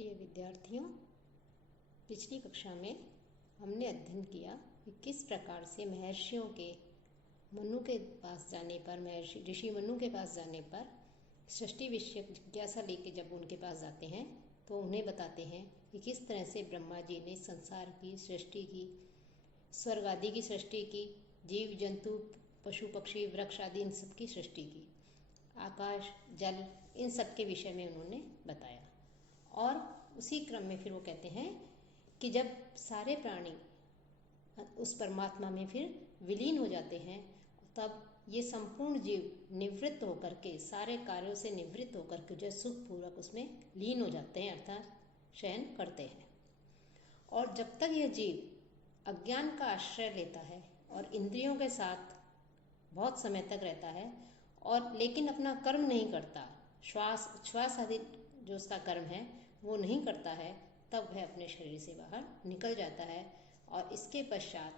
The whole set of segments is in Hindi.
प्रिय विद्यार्थियों, पिछली कक्षा में हमने अध्ययन किया कि किस प्रकार से महर्षियों के मनु के पास जाने पर, महर्षि ऋषि मनु के पास जाने पर सृष्टि विषय जिज्ञासा लेके जब उनके पास जाते हैं तो उन्हें बताते हैं कि किस तरह से ब्रह्मा जी ने संसार की सृष्टि की, स्वर्ग आदि की सृष्टि की, जीव जंतु पशु पक्षी वृक्ष आदि इन सब की सृष्टि की, आकाश जल इन सब के विषय में उन्होंने बताया। और उसी क्रम में फिर वो कहते हैं कि जब सारे प्राणी उस परमात्मा में फिर विलीन हो जाते हैं तब ये संपूर्ण जीव निवृत्त होकर के, सारे कार्यों से निवृत्त होकर के जो सुखपूर्वक उसमें लीन हो जाते हैं, अर्थात शयन करते हैं। और जब तक यह जीव अज्ञान का आश्रय लेता है और इंद्रियों के साथ बहुत समय तक रहता है और लेकिन अपना कर्म नहीं करता, श्वास आदि जो उसका कर्म है वो नहीं करता है, तब वह अपने शरीर से बाहर निकल जाता है। और इसके पश्चात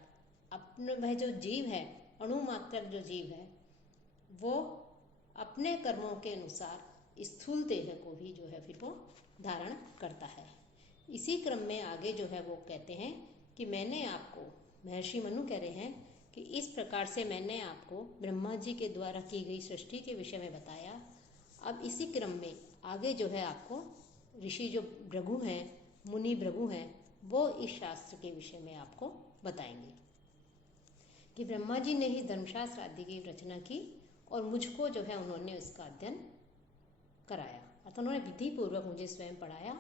अपने वह जो जीव है, अणु मात्रक जो जीव है, वो अपने कर्मों के अनुसार स्थूल देह को भी जो है फिर वो धारण करता है। इसी क्रम में आगे जो है वो कहते हैं कि मैंने आपको, महर्षि मनु कह रहे हैं कि इस प्रकार से मैंने आपको ब्रह्मा जी के द्वारा की गई सृष्टि के विषय में बताया। अब इसी क्रम में आगे जो है आपको ऋषि जो भृगु हैं, मुनि भृगु हैं, वो इस शास्त्र के विषय में आपको बताएंगे कि ब्रह्मा जी ने ही धर्मशास्त्र आदि की रचना की और मुझको जो है उन्होंने उसका अध्ययन कराया, अर्थात उन्होंने विधि पूर्वक मुझे स्वयं पढ़ाया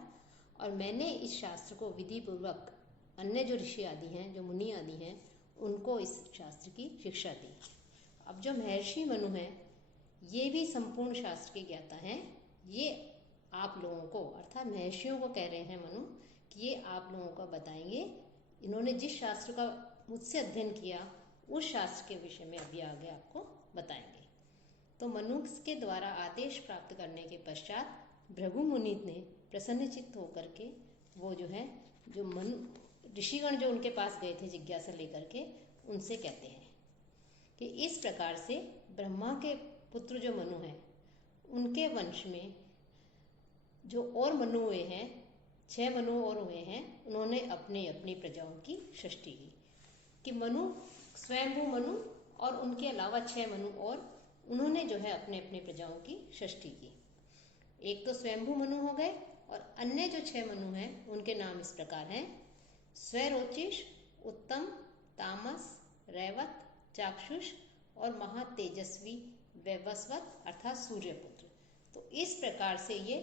और मैंने इस शास्त्र को विधि पूर्वक अन्य जो ऋषि आदि हैं, जो मुनि आदि हैं, उनको इस शास्त्र की शिक्षा दी। अब जो महर्षि मनु हैं, ये भी संपूर्ण शास्त्र के ज्ञाता हैं। ये आप लोगों को, अर्थात महर्षियों को कह रहे हैं मनु कि ये आप लोगों को बताएंगे। इन्होंने जिस शास्त्र का मुझसे अध्ययन किया उस शास्त्र के विषय में अभी आगे आपको बताएंगे। तो मनु के द्वारा आदेश प्राप्त करने के पश्चात भृगु मुनि ने प्रसन्नचित्त होकर के वो जो है, जो मनु ऋषिगण जो उनके पास गए थे जिज्ञासा लेकर के, उनसे कहते हैं कि इस प्रकार से ब्रह्मा के पुत्र जो मनु हैं, उनके वंश में जो और मनु हुए हैं, 6 मनु और हुए हैं, उन्होंने अपनी अपनी प्रजाओं की सृष्टि की कि मनु, स्वयंभू मनु और उनके अलावा 6 मनु और उन्होंने जो है अपने अपने प्रजाओं की सृष्टि की। एक तो स्वयंभू मनु हो गए और अन्य जो 6 मनु हैं उनके नाम इस प्रकार हैं: स्वरोचिष, उत्तम, तामस, रैवत, चाक्षुष और महातेजस्वी वैवस्वत अर्थात सूर्यपुत्र। तो इस प्रकार से ये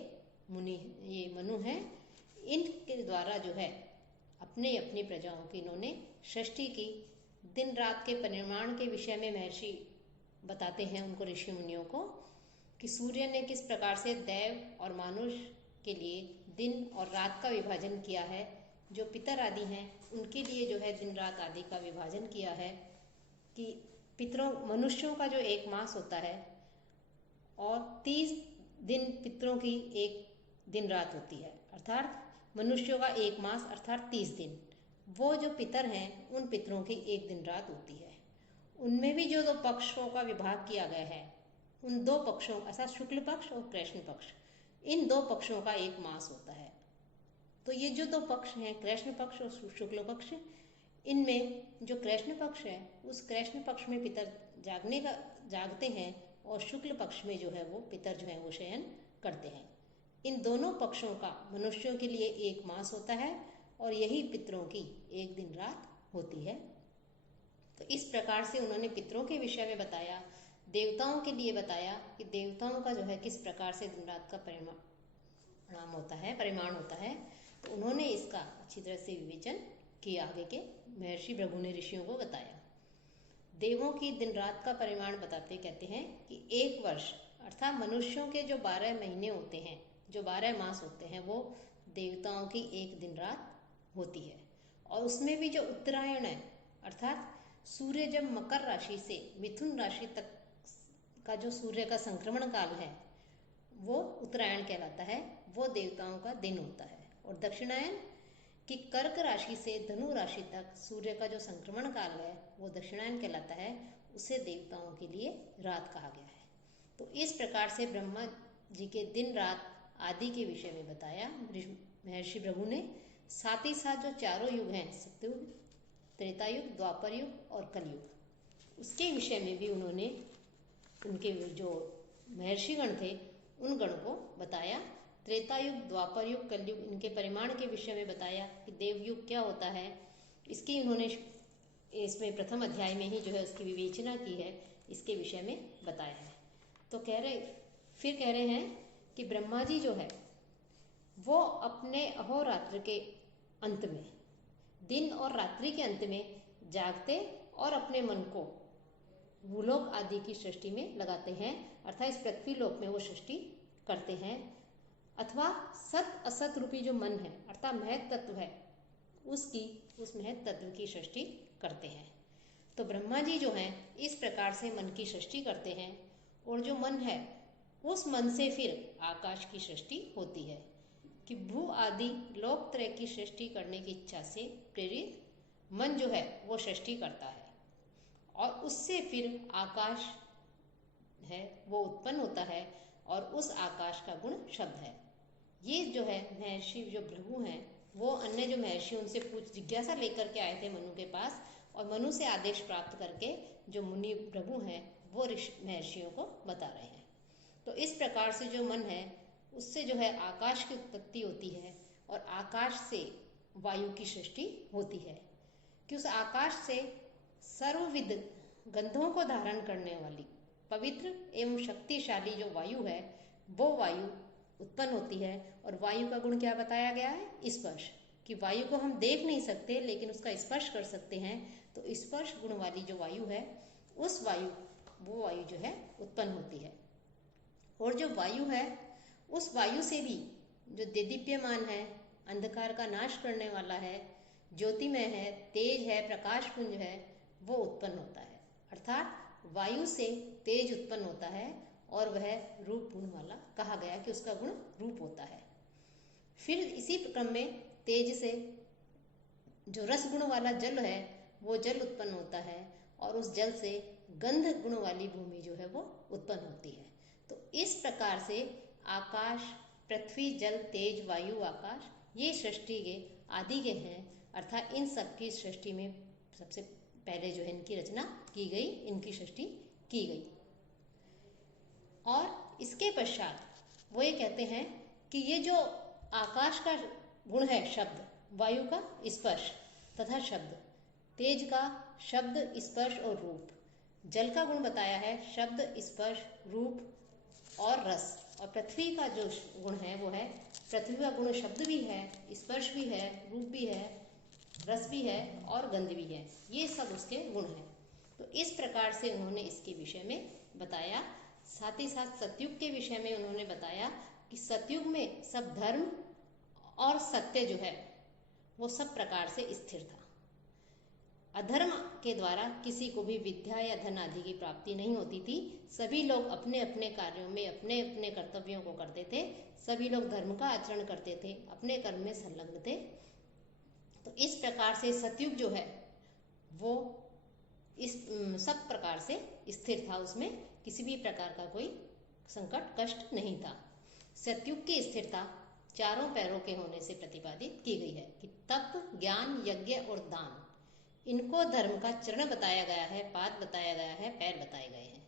मनु हैं। इनके द्वारा जो है अपने अपनी प्रजाओं की इन्होंने सृष्टि की। दिन रात के परिमाण के विषय में महर्षि बताते हैं उनको, ऋषि मुनियों को, कि सूर्य ने किस प्रकार से दैव और मानुष के लिए दिन और रात का विभाजन किया है, जो पितर आदि हैं उनके लिए जो है दिन रात आदि का विभाजन किया है, कि पितरों मनुष्यों का जो एक मास होता है और 30 दिन पितरों की एक दिन रात होती है, अर्थात मनुष्यों का एक मास अर्थात 30 दिन। वो जो पितर हैं उन पितरों की एक दिन रात होती है। उनमें भी जो 2 पक्षों का विभाग किया गया है, उन 2 पक्षों अर्थात शुक्ल पक्ष और कृष्ण पक्ष, इन 2 पक्षों का एक मास होता है। तो ये जो 2 पक्ष हैं, कृष्ण पक्ष और शुक्ल पक्ष, इनमें जो कृष्ण पक्ष है उस कृष्ण पक्ष में पितर जागते हैं और शुक्ल पक्ष में जो है वो पितर जो है वो शयन करते हैं। इन दोनों पक्षों का मनुष्यों के लिए एक मास होता है और यही पितरों की एक दिन रात होती है। तो इस प्रकार से उन्होंने पितरों के विषय में बताया, देवताओं के लिए बताया कि देवताओं का जो है किस प्रकार से दिन रात का परिमाण होता है। तो उन्होंने इसका अच्छी तरह से विवेचन किया। आगे के महर्षि भृगु ने ऋषियों को बताया। देवों की दिन रात का परिमाण बताते कहते हैं कि 1 वर्ष अर्थात मनुष्यों के जो 12 महीने होते हैं, जो 12 मास होते हैं, वो देवताओं की एक दिन रात होती है। और उसमें भी जो उत्तरायण है, अर्थात सूर्य जब मकर राशि से मिथुन राशि तक का जो सूर्य का संक्रमण काल है वो उत्तरायण कहलाता है, वो देवताओं का दिन होता है। और दक्षिणायन कि कर्क राशि से धनु राशि तक सूर्य का जो संक्रमण काल है वो दक्षिणायन कहलाता है, उसे देवताओं के लिए रात कहा गया है। तो इस प्रकार से ब्रह्मा जी के दिन रात आदि के विषय में बताया महर्षि भृगु ने। साथ ही साथ जो चारों युग हैं, सतयुग, त्रेता युग, द्वापर युग और कलयुग, उसके विषय में भी उन्होंने उनके जो महर्षिगण थे उन गण को बताया। त्रेता युग, द्वापर युग, कलयुग, इनके परिमाण के विषय में बताया कि देवयुग क्या होता है। इसकी उन्होंने इसमें प्रथम अध्याय में ही जो है उसकी विवेचना की है, इसके विषय में बताया है। तो कह रहे हैं कि ब्रह्मा जी जो है वो अपने अहोरात्र के अंत में, दिन और रात्रि के अंत में जागते और अपने मन को भूलोक आदि की सृष्टि में लगाते हैं, अर्थात इस पृथ्वी लोक में वो सृष्टि करते हैं, अथवा सत असत रूपी जो मन है अर्थात महत तत्व है उस महत तत्व की सृष्टि करते हैं। तो ब्रह्मा जी जो हैं इस प्रकार से मन की सृष्टि करते हैं, और जो मन है उस मन से फिर आकाश की सृष्टि होती है कि भू आदि लोकत्रय की सृष्टि करने की इच्छा से प्रेरित मन जो है वो सृष्टि करता है, और उससे फिर आकाश है वो उत्पन्न होता है, और उस आकाश का गुण शब्द है। ये जो है महर्षि जो भृगु हैं वो अन्य जो महर्षि उनसे जिज्ञासा लेकर के आए थे मनु के पास, और मनु से आदेश प्राप्त करके जो मुनि भृगु हैं वो महर्षियों को बता रहे हैं। तो इस प्रकार से जो मन है उससे जो है आकाश की उत्पत्ति होती है, और आकाश से वायु की सृष्टि होती है कि उस आकाश से सर्वविध गंधों को धारण करने वाली पवित्र एवं शक्तिशाली जो वायु है वो वायु उत्पन्न होती है। और वायु का गुण क्या बताया गया है? स्पर्श, कि वायु को हम देख नहीं सकते लेकिन उसका स्पर्श कर सकते हैं। तो स्पर्श गुण वाली जो वायु है उस वो वायु जो है उत्पन्न होती है। और जो वायु है उस वायु से भी जो देदीप्यमान है, अंधकार का नाश करने वाला है, ज्योतिमय है, तेज है, प्रकाश पुंज है, वो उत्पन्न होता है। अर्थात वायु से तेज उत्पन्न होता है, और वह रूप गुण वाला कहा गया कि उसका गुण रूप होता है। फिर इसी क्रम में तेज से जो रस गुण वाला जल है वो जल उत्पन्न होता है, और उस जल से गंध गुण वाली भूमि जो है वो उत्पन्न होती है। तो इस प्रकार से आकाश, पृथ्वी, जल, तेज, वायु, आकाश, ये सृष्टि के आदि के हैं, अर्थात इन सबकी सृष्टि में सबसे पहले जो है इनकी रचना की गई, इनकी सृष्टि की गई। और इसके पश्चात वो ये कहते हैं कि ये जो आकाश का गुण है शब्द, वायु का स्पर्श तथा शब्द, तेज का शब्द, स्पर्श और रूप, जल का गुण बताया है शब्द, स्पर्श, रूप और रस, और पृथ्वी का जो गुण है वो है, पृथ्वी का गुण शब्द भी है, स्पर्श भी है, रूप भी है, रस भी है और गंध भी है, ये सब उसके गुण हैं। तो इस प्रकार से उन्होंने इसके विषय में बताया। साथ ही साथ सतयुग के विषय में उन्होंने बताया कि सतयुग में सब धर्म और सत्य जो है वो सब प्रकार से स्थिर था। अधर्म के द्वारा किसी को भी विद्या या धन आदि की प्राप्ति नहीं होती थी। सभी लोग अपने अपने कार्यों में अपने अपने कर्तव्यों को करते थे, सभी लोग धर्म का आचरण करते थे, अपने कर्म में संलग्न थे। तो इस प्रकार से सतयुग जो है वो इस सब प्रकार से स्थिर था, उसमें किसी भी प्रकार का कोई संकट कष्ट नहीं था। सतयुग की स्थिरता चारों पैरों के होने से प्रतिपादित की गई है कि तप, ज्ञान, यज्ञ और दान, इनको धर्म का चरण बताया गया है, पाद बताया गया है, पैर बताए गए हैं,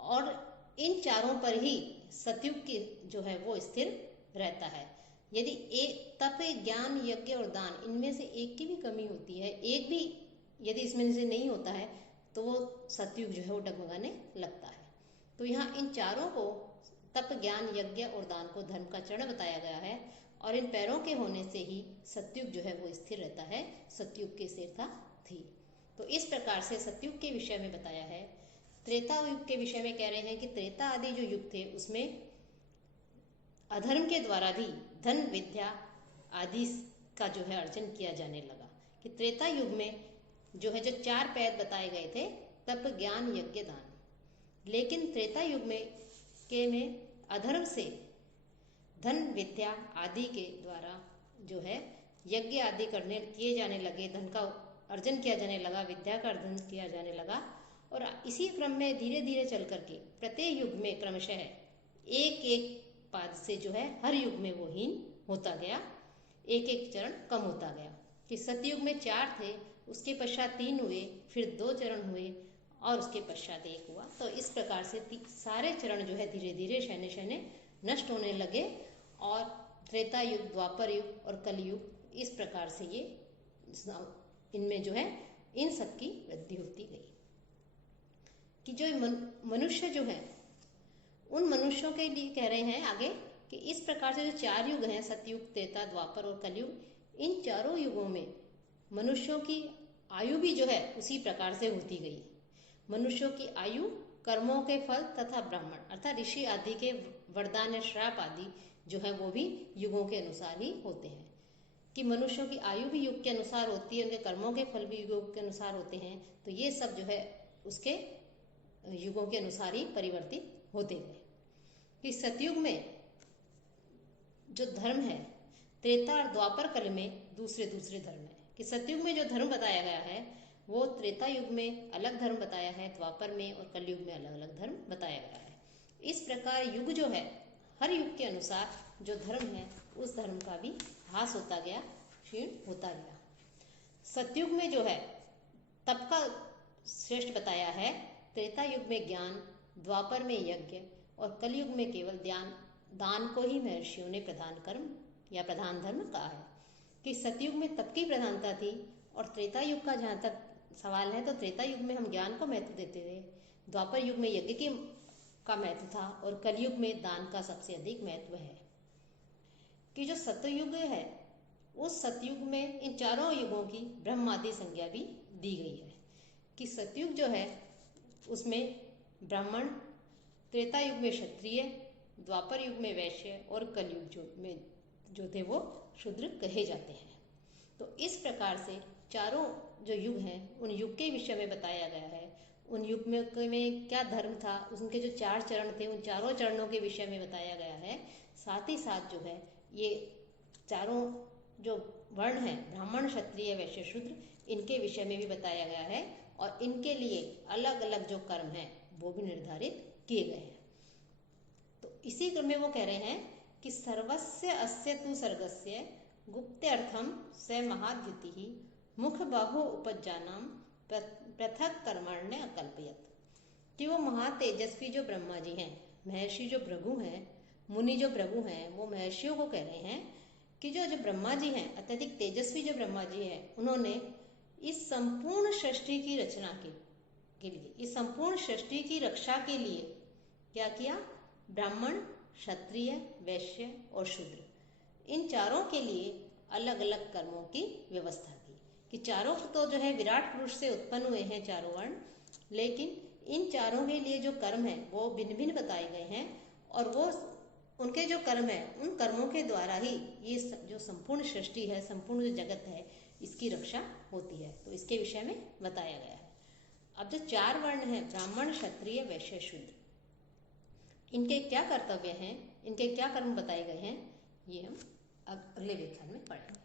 और इन चारों पर ही सतयुग की जो है वो स्थिर रहता है। यदि एक तप, ज्ञान, यज्ञ और दान इनमें से एक की भी कमी होती है, एक भी यदि इसमें से नहीं होता है तो वो सतयुग जो है वो डगमगाने लगता है। तो यहाँ इन चारों को, तप, ज्ञान, यज्ञ और दान को धर्म का चरण बताया गया है, और इन पैरों के होने से ही सतयुग जो है वो स्थिर रहता है, सतयुग की स्थिरता थी। तो इस प्रकार से सतयुग के विषय में बताया है। त्रेता युग के विषय में कह रहे हैं कि त्रेता आदि जो युग थे उसमें अधर्म के द्वारा भी धन, विद्या आदि का जो है अर्जन किया जाने लगा। कि त्रेता युग में जो है जो चार पैद बताए गए थे, तप, ज्ञान, यज्ञ, दान, लेकिन त्रेता युग में अधर्म से धन, विद्या आदि के द्वारा जो है यज्ञ आदि किए जाने लगे, धन का अर्जन किया जाने लगा, विद्या का अर्जन किया जाने लगा, और इसी क्रम में धीरे धीरे चल करके प्रत्येक युग में क्रमशः एक एक पाद से जो है हर युग में वो हीन होता गया, एक एक चरण कम होता गया। कि सतयुग में 4 थे, उसके पश्चात 3 हुए, फिर 2 चरण हुए और उसके पश्चात 1 हुआ। तो इस प्रकार से सारे चरण जो है धीरे धीरे शैने शैने नष्ट होने लगे और त्रेता युग, द्वापर युग और कलयुग, इस प्रकार से ये इनमें जो है इन सब की वृद्धि होती गई। कि जो मनुष्य जो है उन मनुष्यों के लिए कह रहे हैं आगे कि इस प्रकार से जो 4 युग हैं, सतयुग, त्रेता, द्वापर और कलयुग, इन चारों युगों में मनुष्यों की आयु भी जो है उसी प्रकार से होती गई। मनुष्यों की आयु कर्मों के फल तथा ब्राह्मण अर्थात ऋषि आदि के वरदान या श्राप आदि जो है वो भी युगों के अनुसार ही होते हैं। कि मनुष्यों की आयु भी युग के अनुसार होती है, उनके कर्मों के फल भी युगों के अनुसार होते हैं। तो ये सब जो है उसके युगों के अनुसार ही परिवर्तित होते गए। कि सतयुग में जो धर्म है, त्रेता और द्वापर कल में दूसरे दूसरे धर्म है। कि सतयुग में जो धर्म बताया गया है वो त्रेता युग में अलग धर्म बताया है, द्वापर में और कलयुग में अलग अलग धर्म बताया गया है। इस प्रकार युग जो है हर युग के अनुसार जो धर्म है उस धर्म का भी ह्रास होता गया, क्षीण होता गया। सतयुग में जो है तप का श्रेष्ठ बताया है, त्रेता युग में ज्ञान, द्वापर में यज्ञ और कलयुग में केवल दान को ही महर्षियों ने प्रधान कर्म या प्रधान धर्म कहा है। कि सतयुग में तप की प्रधानता थी और त्रेता युग का जहाँ तक सवाल है तो त्रेता युग में हम ज्ञान को महत्व देते थे, द्वापर युग में यज्ञ का महत्व था और कलयुग में दान का सबसे अधिक महत्व है। कि जो सतयुग है उस सतयुग में इन चारों युगों की ब्रह्मादि संज्ञा भी दी गई है। कि सतयुग जो है उसमें ब्राह्मण, त्रेता युग में क्षत्रिय, द्वापर युग में वैश्य और कलयुग में जो थे वो शूद्र कहे जाते हैं। तो इस प्रकार से चारों जो युग हैं उन युग के विषय में बताया गया है। उन युग में क्या धर्म था, उनके जो 4 चरण थे उन चारों चरणों के विषय में बताया गया है। साथ ही साथ जो है ये चारों जो वर्ण हैं, ब्राह्मण, क्षत्रिय, वैश्य, शूद्र, इनके विषय में भी बताया गया है और इनके लिए अलग अलग जो कर्म हैं वो भी निर्धारित किए गए हैं। तो इसी क्रम में वो कह रहे हैं कि सर्वस्य अस्य तु सर्गस्य गुप्त्यर्थम स महाद्युति मुख बाहु उपज्जानाम पृथक कर्मण्य अकल्पयत। कि वो महातेजस्वी जो ब्रह्मा जी हैं, महर्षि जो भृगु हैं, मुनि जो भृगु हैं, वो महर्षियों को कह रहे हैं कि जो ब्रह्मा जी हैं, अत्यधिक तेजस्वी जो ब्रह्मा जी हैं, उन्होंने इस संपूर्ण सृष्टि की रचना के लिए, इस संपूर्ण सृष्टि की रक्षा के लिए क्या किया? ब्राह्मण, क्षत्रिय, वैश्य और शूद्र, इन चारों के लिए अलग अलग कर्मों की व्यवस्था की। कि चारों तो जो है विराट पुरुष से उत्पन्न हुए हैं चारों वर्ण, लेकिन इन चारों के लिए जो कर्म है वो भिन्न भिन्न बताए गए हैं और वो उनके जो कर्म है उन कर्मों के द्वारा ही ये जो संपूर्ण सृष्टि है, संपूर्ण जो जगत है, इसकी रक्षा होती है। तो इसके विषय में बताया गया है। अब जो 4 वर्ण हैं, ब्राह्मण, क्षत्रिय, वैश्य, शूद्र, इनके क्या कर्तव्य हैं, इनके क्या कर्म बताए गए हैं, ये हम अगले व्याख्यान में पढ़ेंगे।